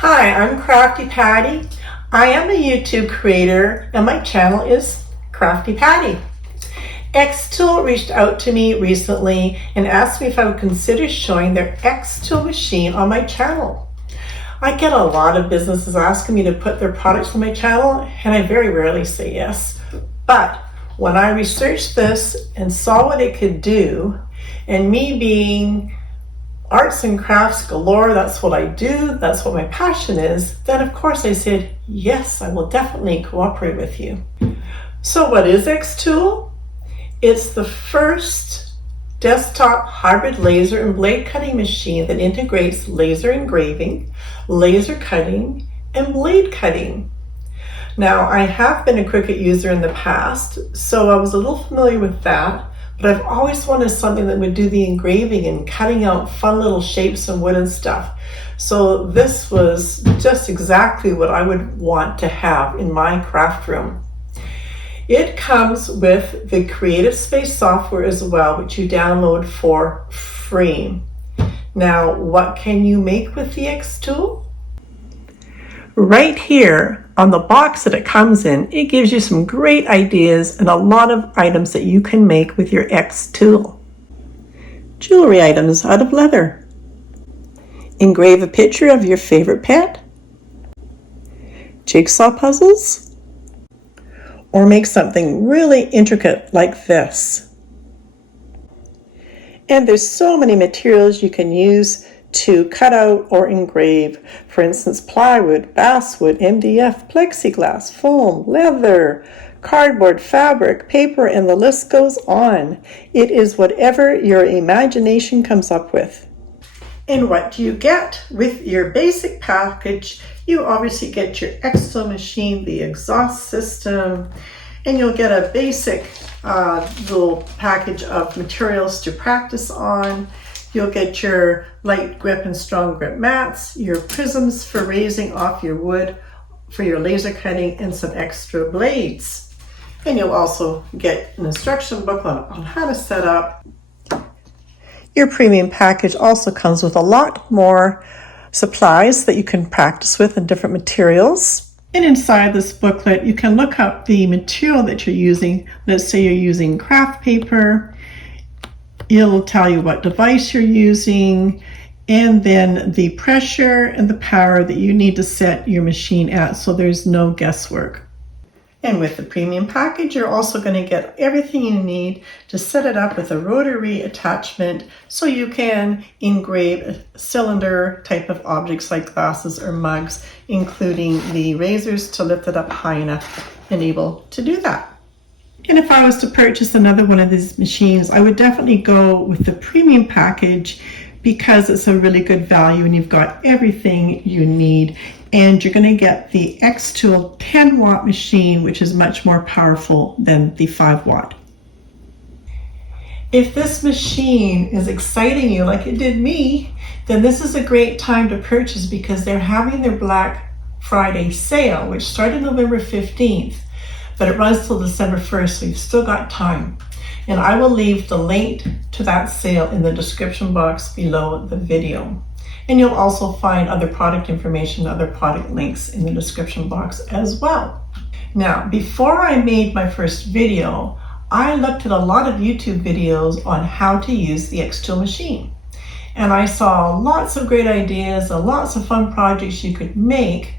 Hi, I'm Crafty Patty. I am a YouTube creator and my channel is Crafty Patty. Xtool reached out to me recently and asked me if I would consider showing their Xtool machine on my channel. I get a lot of businesses asking me to put their products on my channel and I very rarely say yes. But when I researched this and saw what it could do, and me being arts and crafts galore, that's what I do, that's what my passion is, then of course I said, yes, I will definitely cooperate with you. So what is Xtool? It's the first desktop hybrid laser and blade cutting machine that integrates laser engraving, laser cutting, and blade cutting. Now, I have been a Cricut user in the past, so I was a little familiar with that. But I've always wanted something that would do the engraving and cutting out fun little shapes and wood and stuff. So this was just exactly what I would want to have in my craft room. It comes with the Creative Space software as well, which you download for free. Now, what can you make with the Xtool? Right here on the box that it comes in, it gives you some great ideas and a lot of items that you can make with your Xtool. Jewelry items out of leather. Engrave a picture of your favorite pet. Jigsaw puzzles. Or make something really intricate like this. And there's so many materials you can use to cut out or engrave. For instance, plywood, basswood, MDF, plexiglass, foam, leather, cardboard, fabric, paper, and the list goes on. It is whatever your imagination comes up with. And what do you get with your basic package? You obviously get your Xtool machine, the exhaust system, and you'll get a basic little package of materials to practice on. You'll get your light grip and strong grip mats, your prisms for raising off your wood for your laser cutting, and some extra blades. And you'll also get an instruction book on how to set up. Your premium package also comes with a lot more supplies that you can practice with and different materials. And inside this booklet, you can look up the material that you're using. Let's say you're using craft paper. It'll tell you what device you're using, and then the pressure and the power that you need to set your machine at, so there's no guesswork. And with the premium package, you're also going to get everything you need to set it up with a rotary attachment so you can engrave a cylinder type of objects like glasses or mugs, including the razors to lift it up high enough and able to do that. And if I was to purchase another one of these machines, I would definitely go with the premium package because it's a really good value and you've got everything you need. And you're going to get the Xtool 10 watt machine, which is much more powerful than the 5 watt. If this machine is exciting you like it did me, then this is a great time to purchase because they're having their Black Friday sale, which started November 15th. But it runs till December 1st, so you've still got time. And I will leave the link to that sale in the description box below the video. And you'll also find other product information, other product links in the description box as well. Now, before I made my first video, I looked at a lot of YouTube videos on how to use the Xtool machine. And I saw lots of great ideas and lots of fun projects you could make,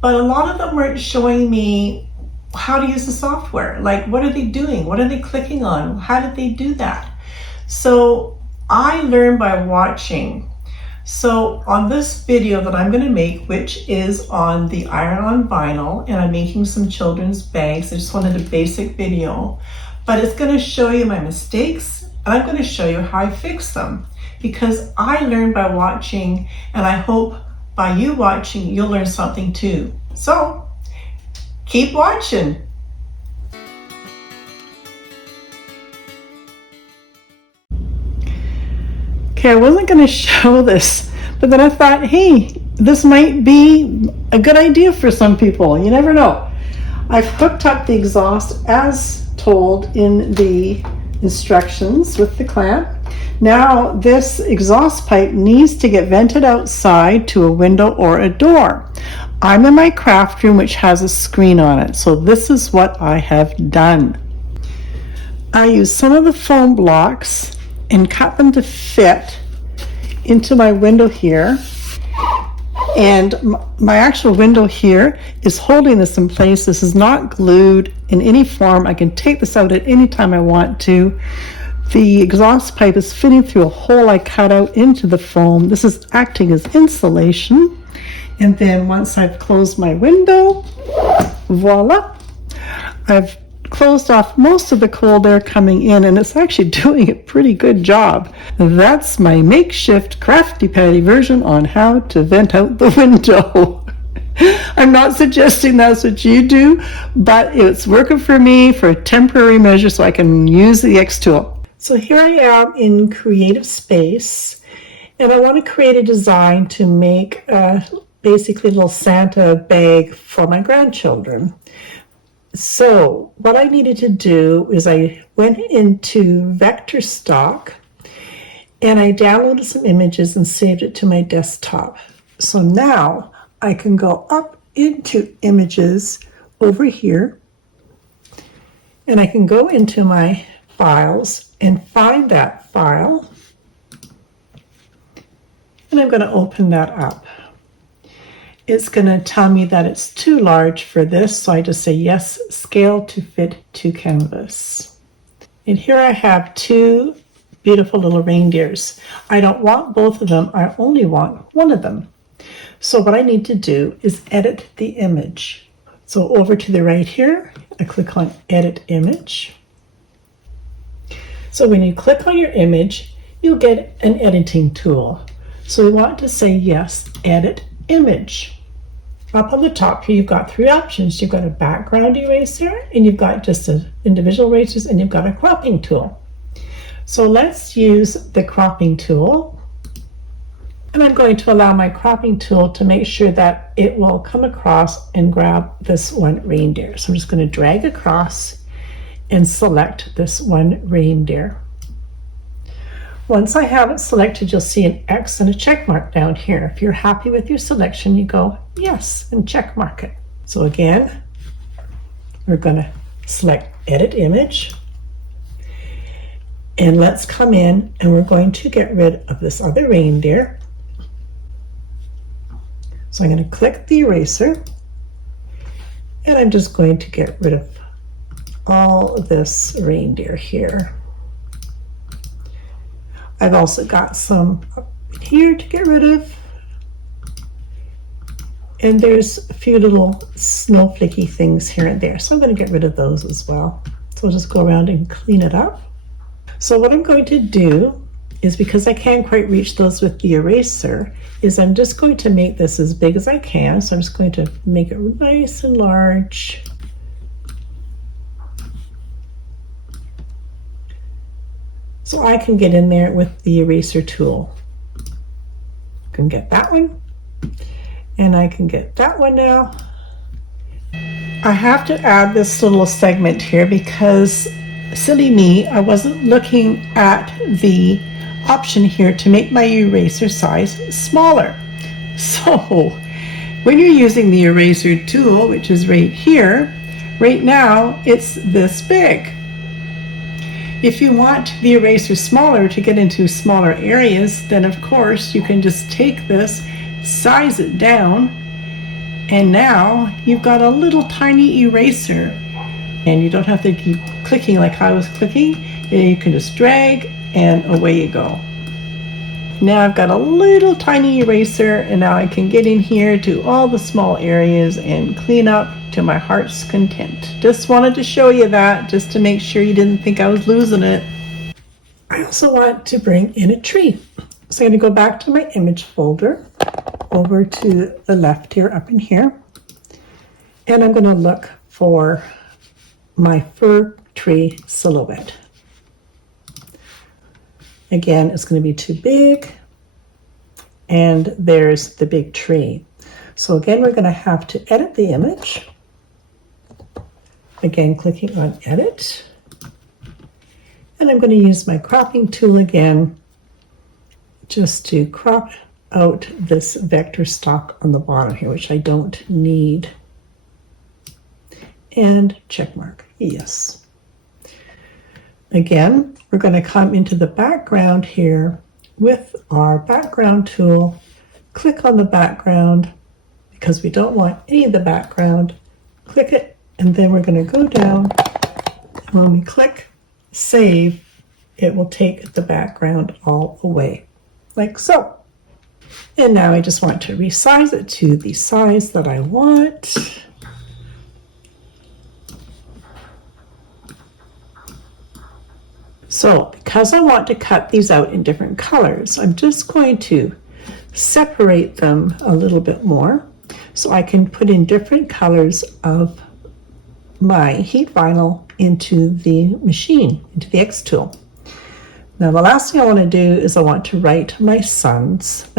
but a lot of them weren't showing me how to use the software. Like, what are they doing? What are they clicking on? How did they do that? So I learned by watching. So on this video that I'm going to make, which is on the iron-on vinyl, and I'm making some children's bags. I just wanted a basic video, but it's going to show you my mistakes, and I'm going to show you how I fix them because I learned by watching, and I hope by you watching, you'll learn something too. So keep watching. Okay, I wasn't going to show this, but then I thought, hey, this might be a good idea for some people. You never know. I've hooked up the exhaust as told in the instructions with the clamp. Now this exhaust pipe needs to get vented outside to a window or a door. I'm in my craft room, which has a screen on it, so this is what I have done. I used some of the foam blocks and cut them to fit into my window here, and my actual window here is holding this in place. This is not glued in any form. I can take this out at any time I want to. The exhaust pipe is fitting through a hole I cut out into the foam. This is acting as insulation. And then once I've closed my window, voila, I've closed off most of the cold air coming in, and it's actually doing a pretty good job. That's my makeshift crafty patty version on how to vent out the window. I'm not suggesting that's what you do, but it's working for me for a temporary measure so I can use the Xtool. So here I am in Creative Space, and I want to create a design to make basically a little Santa bag for my grandchildren. So what I needed to do is I went into Vector Stock and I downloaded some images and saved it to my desktop. So now I can go up into Images over here, and I can go into my files and find that file, and I'm going to open that up. It's going to tell me that it's too large for this, so I just say yes, scale to fit to canvas. And here I have two beautiful little reindeers. I don't want both of them, I only want one of them. So what I need to do is edit the image. So over to the right here, I click on Edit Image. So when you click on your image, you'll get an editing tool. So we want to say yes, Edit Image. Up on the top here, you've got three options. You've got a background eraser, and you've got just individual erasers, and you've got a cropping tool. So let's use the cropping tool. And I'm going to allow my cropping tool to make sure that it will come across and grab this one reindeer. So I'm just going to drag across and select this one reindeer. Once I have it selected, you'll see an X and a check mark down here. If you're happy with your selection, you go yes and check mark it. So again, we're going to select Edit Image, and let's come in and we're going to get rid of this other reindeer. So I'm going to click the eraser, and I'm just going to get rid of all of this reindeer here. I've also got some up here to get rid of, and there's a few little snowflakey things here and there, so I'm going to get rid of those as well. So I'll just go around and clean it up. So what I'm going to do is, because I can't quite reach those with the eraser, is I'm just going to make this as big as I can. So I'm just going to make it nice and large. So I can get in there with the eraser tool. I can get that one, and I can get that one now. I have to add this little segment here because, silly me, I wasn't looking at the option here to make my eraser size smaller. So when you're using the eraser tool, which is right here, right now it's this big. If you want the eraser smaller to get into smaller areas, then of course you can just take this, size it down, and now you've got a little tiny eraser, and you don't have to keep clicking like I was clicking. You can just drag and away you go. Now I've got a little tiny eraser, and now I can get in here to all the small areas and clean up to my heart's content. Just wanted to show you that, just to make sure you didn't think I was losing it. I also want to bring in a tree. So I'm going to go back to my image folder, over to the left here, up in here, and I'm going to look for my fir tree silhouette. Again, it's going to be too big, and there's the big tree. So again, we're going to have to edit the image. Again, clicking on Edit. And I'm going to use my cropping tool again just to crop out this vector stock on the bottom here, which I don't need. And check mark, yes. Again, we're going to come into the background here with our background tool, click on the background because we don't want any of the background, click it, and then we're going to go down. When we click save, it will take the background all away, like so. And now I just want to resize it to the size that I want. So because I want to cut these out in different colors, I'm just going to separate them a little bit more so I can put in different colors of my heat vinyl into the machine, into the Xtool. Now the last thing I want to do is I want to write my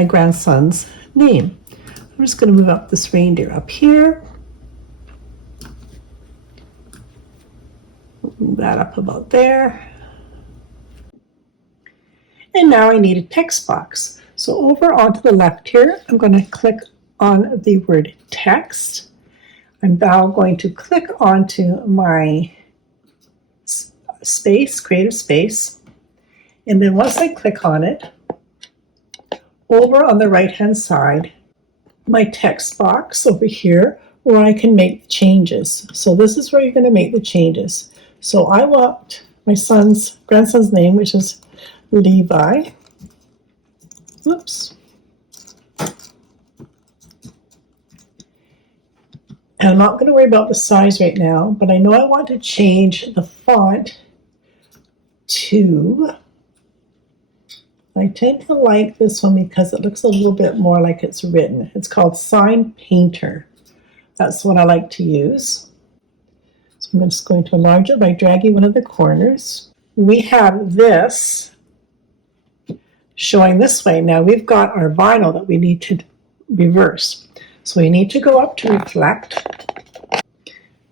grandson's name. I'm just going to move up this reindeer up here. Move that up about there. And now I need a text box. So over onto the left here, I'm going to click on the word text. I'm now going to click onto my space, creative space. And then once I click on it, over on the right-hand side, my text box over here where I can make changes. So this is where you're going to make the changes. So I want my grandson's name, which is Levi. Oops. And I'm not going to worry about the size right now, but I know I want to change the font to, I tend to like this one because it looks a little bit more like it's written. It's called Sign Painter. That's what I like to use. So I'm just going to enlarge it by dragging one of the corners. We have this showing this way. Now we've got our vinyl that we need to reverse. So we need to go up to reflect,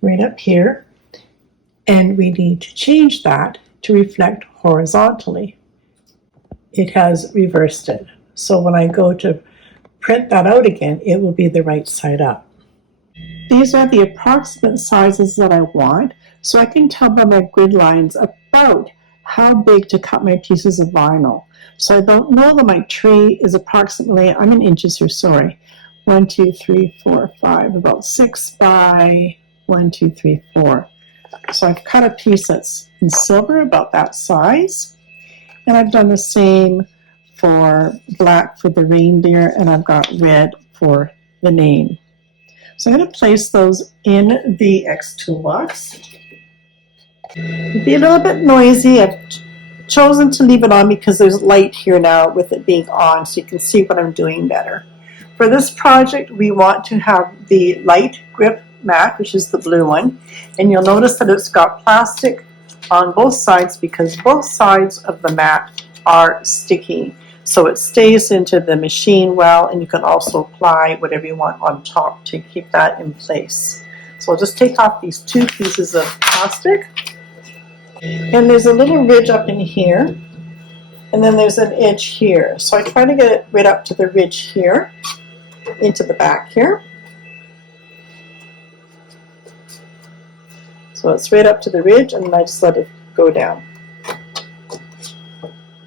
right up here, and we need to change that to reflect horizontally. It has reversed it. So when I go to print that out again, it will be the right side up. These are the approximate sizes that I want, so I can tell by my grid lines about how big to cut my pieces of vinyl. So I don't know that my tray is approximately, I'm in inches here, sorry, 1, 2, 3, 4, 5, about 6 by 1, 2, 3, 4. So I've cut a piece that's in silver, about that size. And I've done the same for black for the reindeer, and I've got red for the name. So I'm going to place those in the Xtool box. It'll be a little bit noisy. I've chosen to leave it on because there's light here now with it being on, so you can see what I'm doing better. For this project, we want to have the light grip mat, which is the blue one, and you'll notice that it's got plastic on both sides because both sides of the mat are sticky, so it stays into the machine well, and you can also apply whatever you want on top to keep that in place. So I'll just take off these two pieces of plastic, and there's a little ridge up in here, and then there's an edge here. So I try to get it right up to the ridge here, into the back here. So it's right up to the ridge, and then I just let it go down.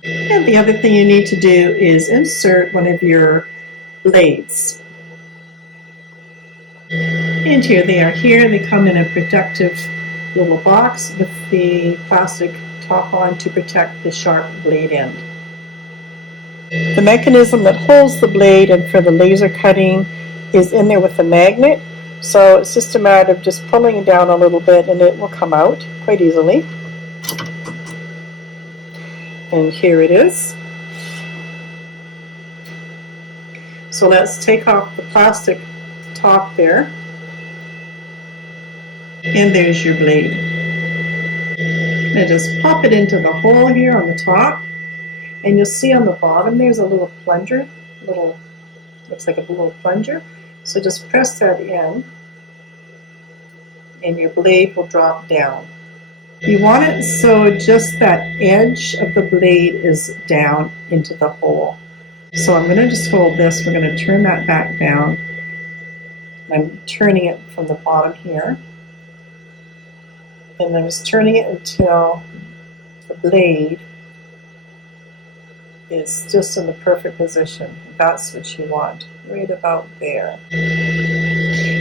And the other thing you need to do is insert one of your blades. And here they are here. They come in a protective little box with the plastic top on to protect the sharp blade end. The mechanism that holds the blade and for the laser cutting is in there with a magnet. So it's just a matter of just pulling it down a little bit and it will come out quite easily. And here it is. So let's take off the plastic top there. And there's your blade. Now just pop it into the hole here on the top. And you'll see on the bottom there's a little plunger. Looks like a little plunger. So just press that in and your blade will drop down. You want it so just that edge of the blade is down into the hole. So I'm going to just hold this, we're going to turn that back down. I'm turning it from the bottom here. And I'm just turning it until the blade is just in the perfect position. That's what you want, right about there.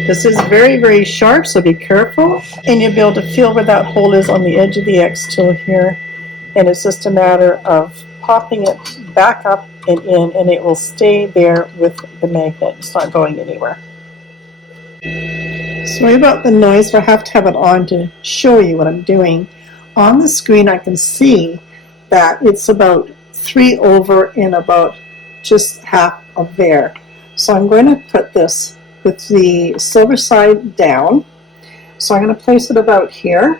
This is very, very sharp, so be careful. And you'll be able to feel where that hole is on the edge of the Xtool here. And it's just a matter of popping it back up and in, and it will stay there with the magnet. It's not going anywhere. Sorry about the noise, but I have to have it on to show you what I'm doing. On the screen I can see that it's about 3 over and about just half of there. So I'm going to put this with the silver side down. So I'm going to place it about here.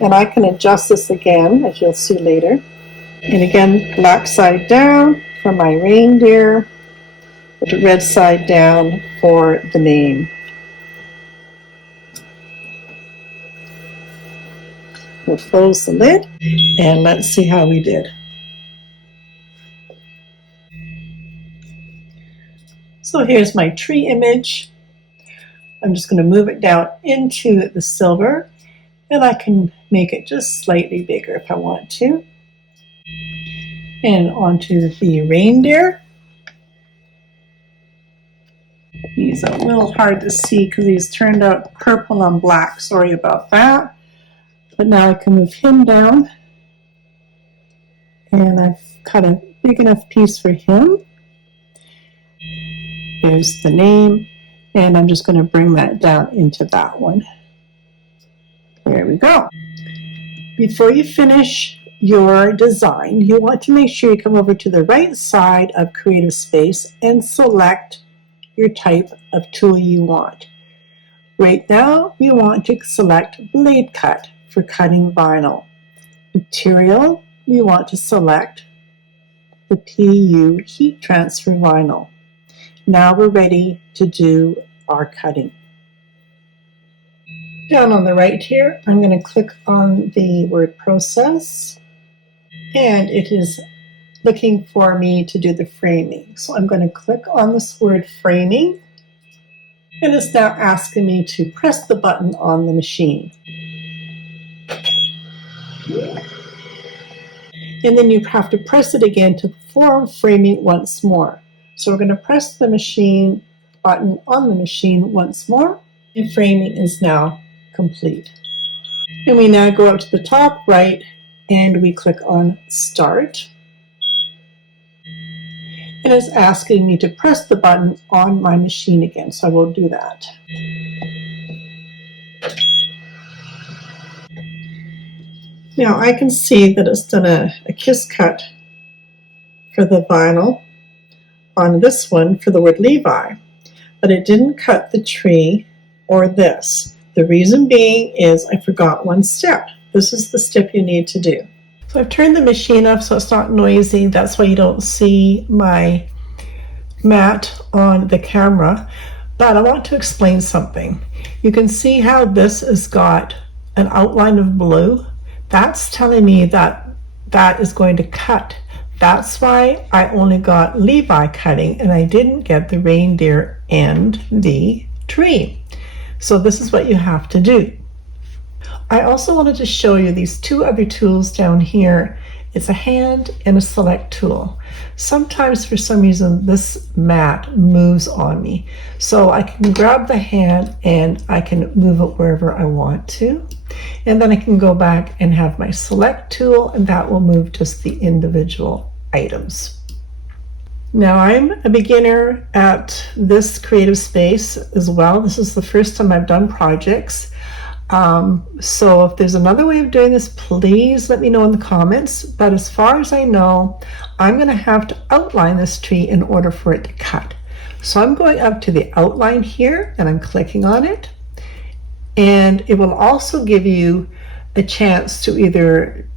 And I can adjust this again, as you'll see later. And again, black side down for my reindeer, with the red side down for the name. We'll close the lid and let's see how we did. So here's my tree image. I'm just going to move it down into the silver, and I can make it just slightly bigger if I want to. And onto the reindeer. He's a little hard to see because he's turned out purple on black. Sorry about that. But now I can move him down. And I've cut a big enough piece for him. There's the name. And I'm just going to bring that down into that one. There we go. Before you finish your design, you want to make sure you come over to the right side of Creative Space and select your type of tool you want. Right now, we want to select Blade Cut for cutting vinyl. Material, we want to select the PU Heat Transfer Vinyl. Now we're ready to do our cutting. Down on the right here, I'm going to click on the word process, and it is looking for me to do the framing. So I'm going to click on this word framing, and it's now asking me to press the button on the machine. And then you have to press it again to perform framing once more. So we're going to press the machine button on the machine once more, and framing is now complete. And we now go up to the top right and we click on Start. And it's asking me to press the button on my machine again, so I will do that. Now I can see that it's done a kiss cut for the vinyl on this one for the word Levi, but it didn't cut the tree or this. The reason being is I forgot one step. This is the step you need to do. So I've turned the machine off so it's not noisy. That's why you don't see my mat on the camera. But I want to explain something. You can see how this has got an outline of blue. That's telling me that that is going to cut. That's why I only got Levi cutting and I didn't get the reindeer and the tree. So this is what you have to do. I also wanted to show you these two other tools down here. It's a hand and a select tool. Sometimes for some reason this mat moves on me. So I can grab the hand and I can move it wherever I want to. And then I can go back and have my select tool, and that will move just the individual items. Now I'm a beginner at this Creative Space as well. This is the first time I've done projects. So if there's another way of doing this, please let me know in the comments. But as far as I know, I'm going to have to outline this tree in order for it to cut. So I'm going up to the outline here and I'm clicking on it. And it will also give you a chance to either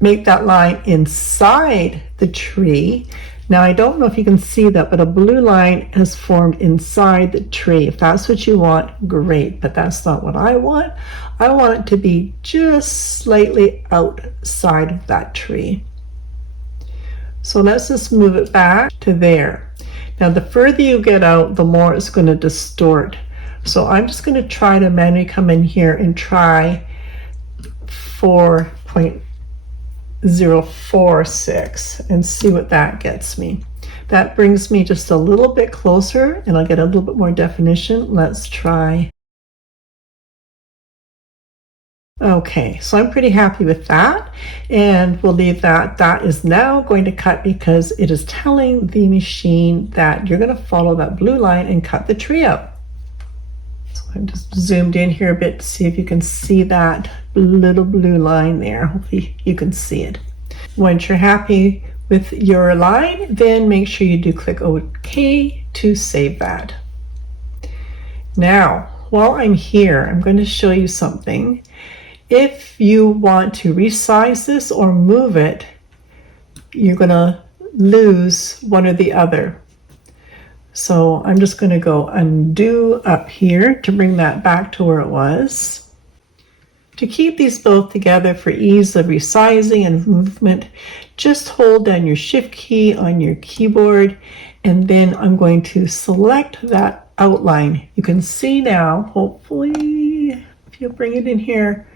make that line inside the tree. Now I don't know if you can see that, but a blue line has formed inside the tree. If that's what you want, great, but that's not what I want. I want it to be just slightly outside of that tree. So let's just move it back to there. Now the further you get out, the more it's going to distort. So I'm just going to try to manually come in here and try 4.046 and see what that gets me. That brings me just a little bit closer and I'll get a little bit more definition. Let's try. Okay, so I'm pretty happy with that, and we'll leave that. That is now going to cut because it is telling the machine that you're going to follow that blue line and cut the tree out. So I'm just zoomed in here a bit to see if you can see that little blue line there. Hopefully you can see it. Once you're happy with your line, then make sure you do click OK to save that. Now, while I'm here, I'm going to show you something. If you want to resize this or move it, you're going to lose one or the other. So I'm just going to go undo up here to bring that back to where it was. To keep these both together for ease of resizing and movement, just hold down your Shift key on your keyboard, and then I'm going to select that outline. You can see now, hopefully, if you bring it in here,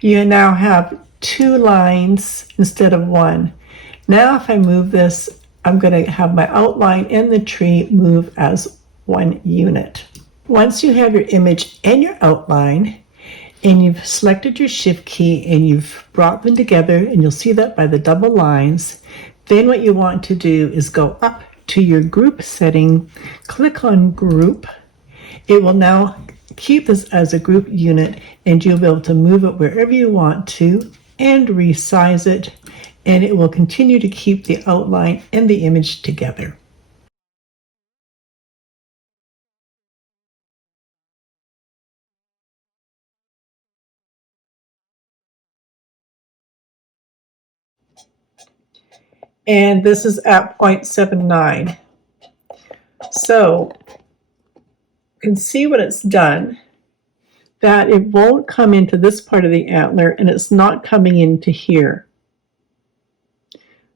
you now have two lines instead of one. Now if I move this, I'm going to have my outline and the tree move as one unit. Once you have your image and your outline, and you've selected your Shift key and you've brought them together, and you'll see that by the double lines, then what you want to do is go up to your group setting, click on group. It will now keep this as a group unit, and you'll be able to move it wherever you want to and resize it, and it will continue to keep the outline and the image together. And this is at 0.79. So you can see what it's done, that it won't come into this part of the antler and it's not coming into here.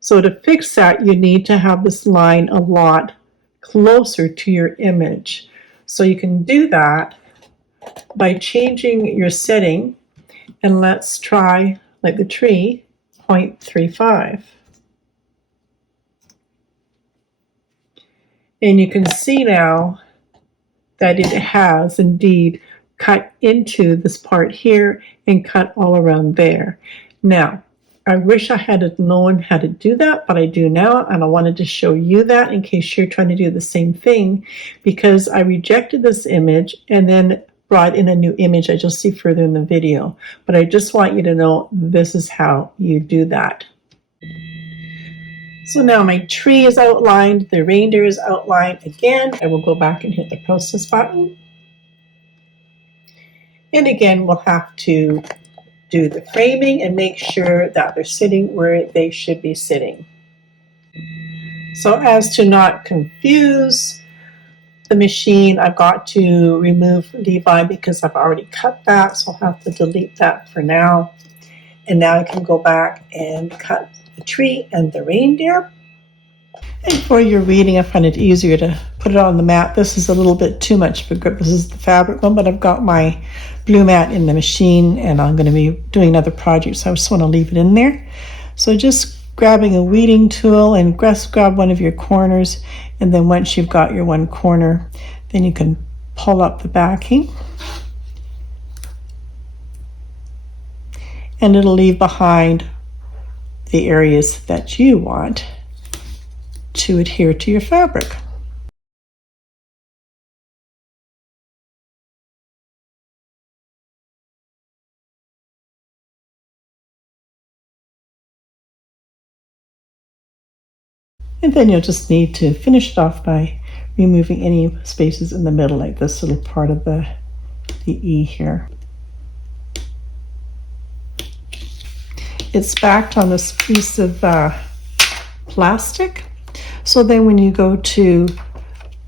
So to fix that, you need to have this line a lot closer to your image. So you can do that by changing your setting, and let's try, like the tree, 0.35. And you can see now that it has indeed cut into this part here and cut all around there. Now, I wish I had known how to do that, but I do now, and I wanted to show you that in case you're trying to do the same thing, because I rejected this image and then brought in a new image as you'll see further in the video. But I just want you to know this is how you do that. So now my tree is outlined, the reindeer is outlined again. I will go back and hit the process button. And again, we'll have to do the framing and make sure that they're sitting where they should be sitting. So as to not confuse the machine, I've got to remove Levi because I've already cut that, so I'll have to delete that for now. And now I can go back and cut the tree and the reindeer. And for your reading, I find it easier to put it on the mat. This is a little bit too much for grip. This is the fabric one, but I've got my blue mat in the machine and I'm going to be doing another project, so I just want to leave it in there. So just grabbing a weeding tool and just grab one of your corners, and then once you've got your one corner, then you can pull up the backing. And it'll leave behind the areas that you want to adhere to your fabric. And then you'll just need to finish it off by removing any spaces in the middle, like this little part of the E here. It's backed on this piece of plastic, So then when you go to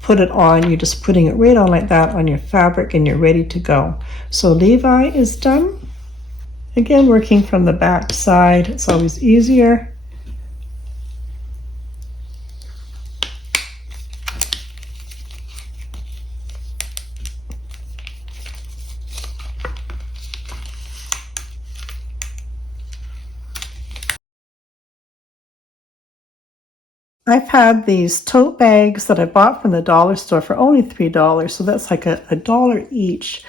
put it on, you're just putting it right on like that on your fabric and you're ready to go. So Levi is done. Again, working from the back side, it's always easier. I've had these tote bags that I bought from the dollar store for only $3, so that's like a dollar each.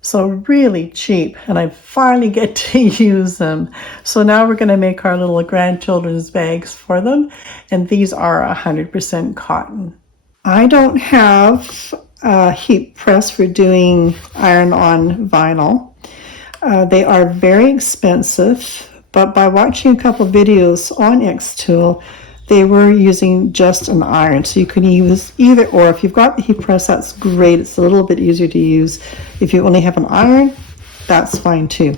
So really cheap, and I finally get to use them. So now we're going to make our little grandchildren's bags for them, and these are 100% cotton. I don't have a heat press for doing iron-on vinyl. They are very expensive, but by watching a couple videos on Xtool, they were using just an iron. So you can use either or. If you've got the heat press, that's great. It's a little bit easier to use. If you only have an iron, that's fine too.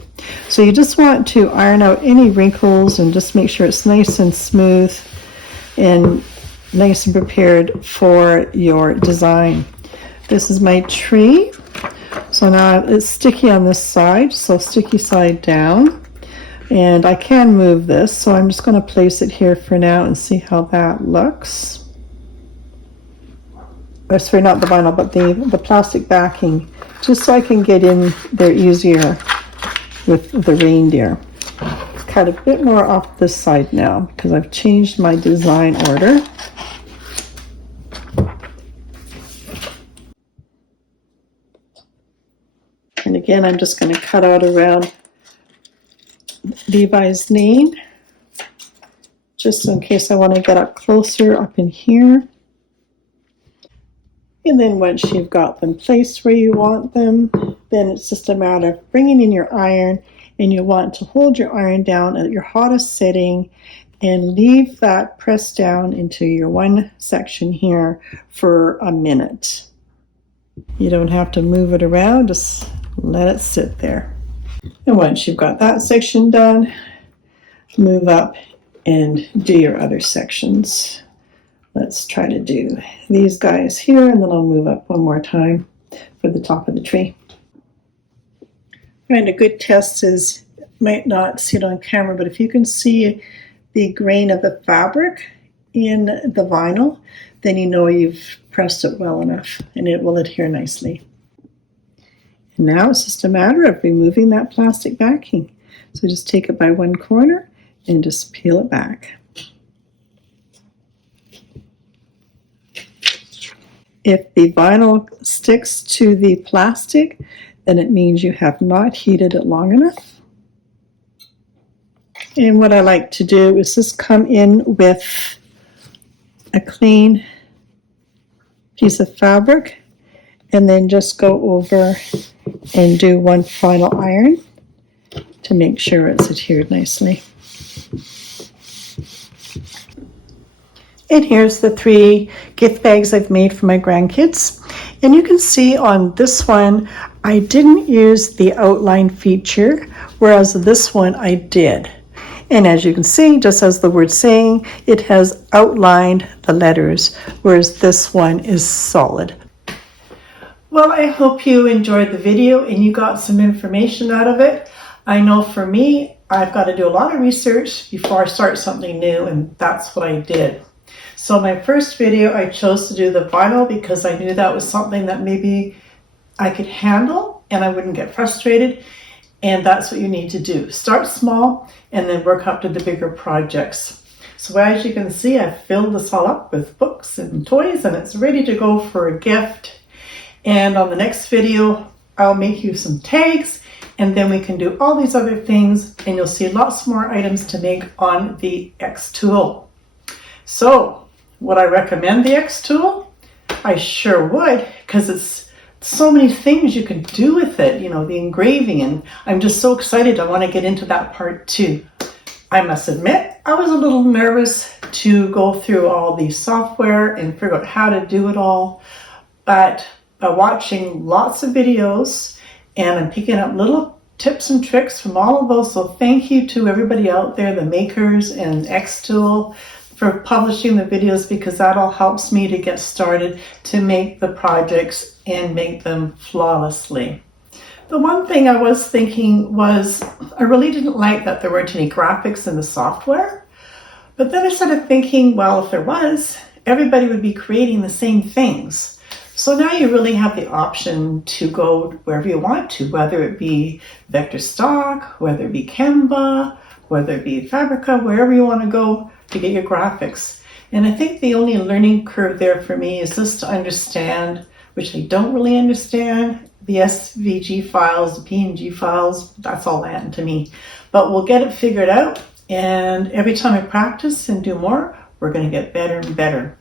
So you just want to iron out any wrinkles and just make sure it's nice and smooth and nice and prepared for your design. This is my tree. So now it's sticky on this side, so sticky side down. And I can move this, so I'm just going to place it here for now and see how that looks. Or sorry, not the vinyl, but the plastic backing, just so I can get in there easier with the reindeer. Cut a bit more off this side now because I've changed my design order. And again, I'm just going to cut out around Levi's name, just in case I want to get up closer up in here. And then once you've got them placed where you want them, then it's just a matter of bringing in your iron, and you want to hold your iron down at your hottest setting and leave that pressed down into your one section here for a minute. You don't have to move it around, just let it sit there. And once you've got that section done, move up and do your other sections. Let's try to do these guys here, and then I'll move up one more time for the top of the tree. And a good test is, might not see it on camera, but if you can see the grain of the fabric in the vinyl, then you know you've pressed it well enough and it will adhere nicely. And now it's just a matter of removing that plastic backing. So just take it by one corner and just peel it back. If the vinyl sticks to the plastic, then it means you have not heated it long enough. And what I like to do is just come in with a clean piece of fabric and then just go over and do one final iron to make sure it's adhered nicely. And here's the 3 gift bags I've made for my grandkids. And you can see on this one, I didn't use the outline feature, whereas this one I did. And as you can see, just as the word's saying, it has outlined the letters, whereas this one is solid. Well, I hope you enjoyed the video and you got some information out of it. I know for me, I've got to do a lot of research before I start something new, and that's what I did. So my first video, I chose to do the vinyl because I knew that was something that maybe I could handle and I wouldn't get frustrated. And that's what you need to do. Start small and then work up to the bigger projects. So as you can see, I've filled this all up with books and toys, and it's ready to go for a gift. And on the next video, I'll make you some tags, and then we can do all these other things, and you'll see lots more items to make on the Xtool. So, would I recommend the Xtool? I sure would, because it's so many things you can do with it, you know, the engraving, and I'm just so excited. I want to get into that part too. I must admit, I was a little nervous to go through all the software and figure out how to do it all, but by watching lots of videos, and I'm picking up little tips and tricks from all of those, so thank you to everybody out there, the makers and Xtool, for publishing the videos, because that all helps me to get started to make the projects and make them flawlessly. The one thing I was thinking was I really didn't like that there weren't any graphics in the software. But then I started thinking, well, if there was, everybody would be creating the same things. So now you really have the option to go wherever you want to, whether it be vector stock, whether it be Canva, whether it be Fabrica, wherever you want to go to get your graphics. And I think the only learning curve there for me is just to understand, which I don't really understand, the SVG files, the PNG files. That's all Latin to me. But we'll get it figured out. And every time I practice and do more, we're going to get better and better.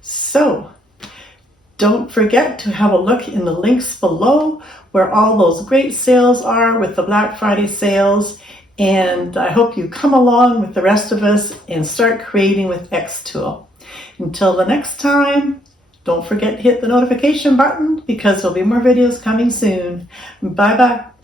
So don't forget to have a look in the links below where all those great sales are with the Black Friday sales. And I hope you come along with the rest of us and start creating with Xtool. Until the next time, don't forget to hit the notification button because there'll be more videos coming soon. Bye-bye.